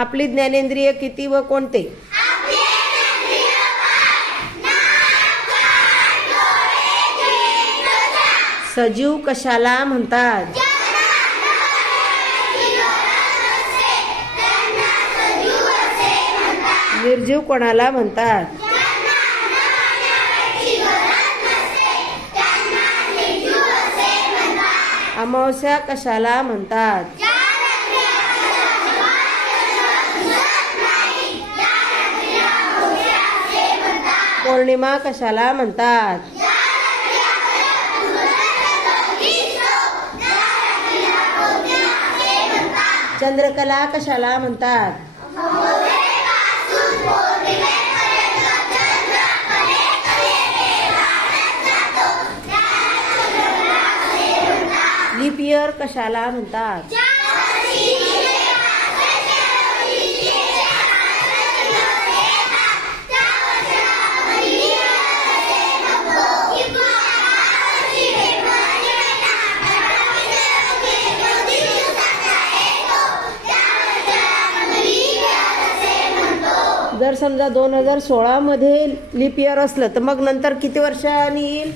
आपली ज्ञानेंद्रिय किती व कोणते? सजीव कशाला म्हणतात? निर्जीव कोणाला म्हणतात? अमावस्या कशाला म्हणतात? पौर्णिमा कशाला म्हणतात? चंद्रकला कशाला म्हणतात? लीप इयर कशाला म्हणतात? जर समजा 2016 मध्ये लीप इयर असलं तर मग नंतर किती वर्षांनी येईल?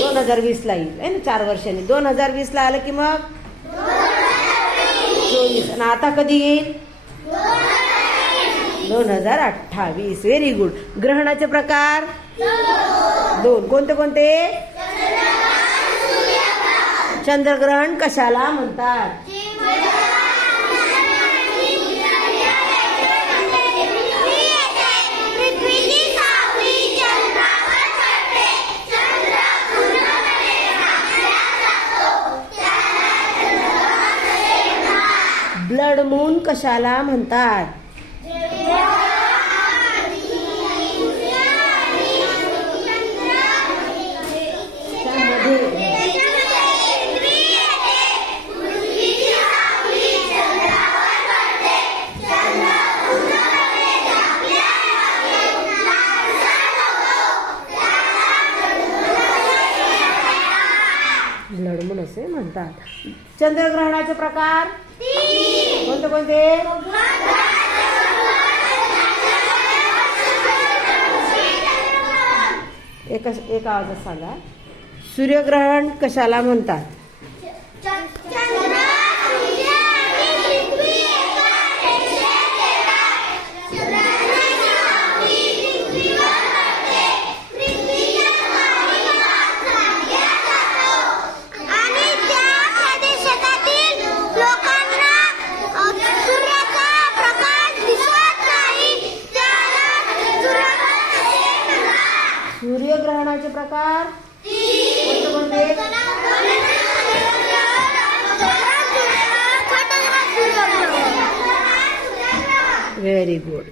2020 ला येईल आहे ना, 4 वर्षांनी. 2020 ला आलं की मग 24. आणि आता कधी येईल? 2028. Very good. ग्रहणाचे प्रकार 2. कोणते कोणते? चंद्रग्रहण कशाला म्हणतात? ब्लड मून कशाला म्हणतात? ब्लड मून असे म्हणतात. चंद्रग्रहणाचे प्रकार कोणते कोणते? एक आवाजात सांगा. सूर्यग्रहण कशाला म्हणतात? सूर्यग्रहणाचे प्रकार कोणते कोणते? Very good.